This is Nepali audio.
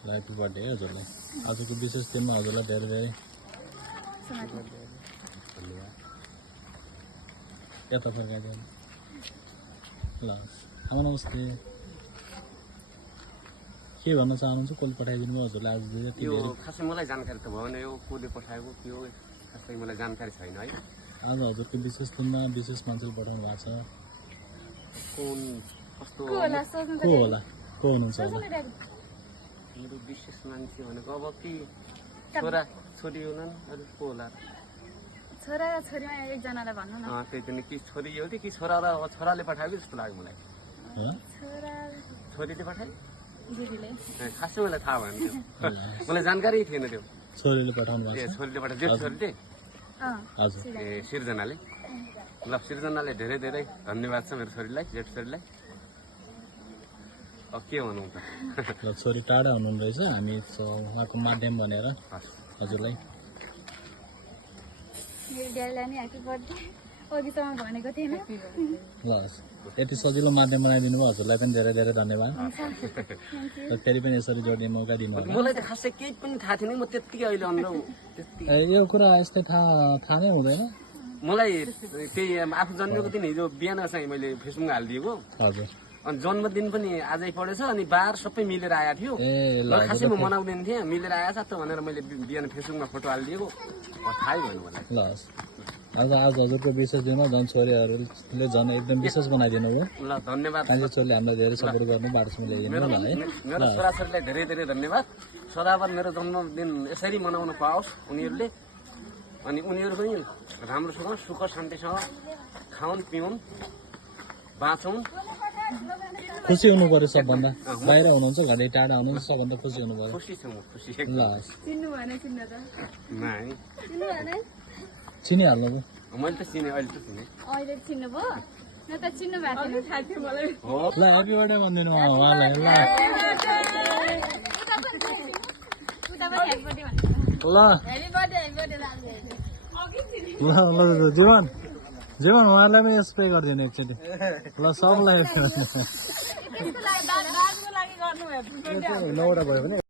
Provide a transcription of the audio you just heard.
ह्यापी बर्थडे है हजुरलाई आजको विशेष दिनमा हजुरलाई धेरै धेरै यता फर्काइदिनु ल आमा नमस्ते के भन्न चाहनुहुन्छ कसले पठाइदिनु भयो हजुरलाई आज यति यो खासै मलाई जानकारी त भएन यो कसले पठाएको के हो खासै मलाई जानकारी छैन है आज हजुरको विशेष दिनमा विशेष मान्छेले पठाउनु भएको छ कुन कस्तो को होला को हुनुहुन्छ होला मेरो विशेष मान्छे भनेको अब कि छोरा छोरी हुनन् अरू को होला छोरा र छोरीमा एकजनालाई भन्नु न त्यही पनि कि छोरी हो कि छोरा र छोराले पठाएको जस्तो लाग्यो मलाई छोरा छोरीले पठायो दिदीले खासै मलाई थाहा भएन त्यो मलाई जानकारी थिएन त्यो छोरीले पठाउनु ए भएको छ छोरीले पठायो जेठ छोरीले हजुर ए सिर्जनाले ल सिर्जनाले धेरै धेरै धन्यवाद छ मेरो छोरीलाई जेठ छोरीलाई अब के भनौँ त ल छोरी टाढा हुनुहुँदो रहेछ हामी उहाँको माध्यम भनेर हजुरलाई मेरो ड्याडीलाई नि ह्यापी बर्थडे अघिसम्म भनेको थिएन ल यति सजिलो माध्यम बनाइदिनु भयो हजुरलाई पनि धेरै धेरै धन्यवाद र फेरि पनि यसरी जोड्ने मौका दिनु होला मलाई त खासै केही पनि थाहा थिएन म त्यत्तिकै अहिले अन्त त्यति यो कुरा यस्तै थाहा नै हुँदैन मलाई त्यही आफू जन्मेको दिन हिजो बिहान चाहिँ मैले फेसबुकमा हालिदिएको हजुर अनि जन्मदिन पनि आजै पढेछ अनि बार सबै मिलेर आएको थियो ए ल र खासै म मनाउँदैन थिएँ मिलेर आएछ त भनेर मैले बिहान फेसबुकमा फोटो हालिदिएको थाहै भएन मलाई ल आज हजुरको विशेष दिनमा झन् छोरीहरूले झन् एकदम विशेष बनाइदिनु भयो ल धन्यवाद कान्छी छोरीले हामीलाई धेरै सपोर्ट गर्नु बाटोसम्म ल्याइदिनु ल है मेरो छोराछोरीलाई धेरै धेरै धन्यवाद सदाबार मेरो जन्मदिन यसरी मनाउन पाओस् उनीहरूले अनि उनीहरू पनि राम्रोसँग सुख शान्तिसँग खाउन् पिउन् बाँचौन् खुसी हुनु पर्यो सबभन्दा बाहिर हुनुहुन्छ घरै टाढा हुनुहुन्छ सबभन्दा खुसी हुनु पर्यो खुसी छु म खुसी ल चिन्नु भएन चिन्न त नाइ चिन्नु भएन चिनिहाल्नु भयो मैले त चिने अहिले त चिने अहिले चिन्नु भयो न त चिन्नु भएको थिएन थाहा थियो मलाई हो ल ह्यापी बर्थडे भनिदिनु उहाँलाई ल ल ल जीवन जीवन उहाँलाई पनि स्प्रे गरिदिनु एकचोटि ल सबलाई नौवटा भयो भने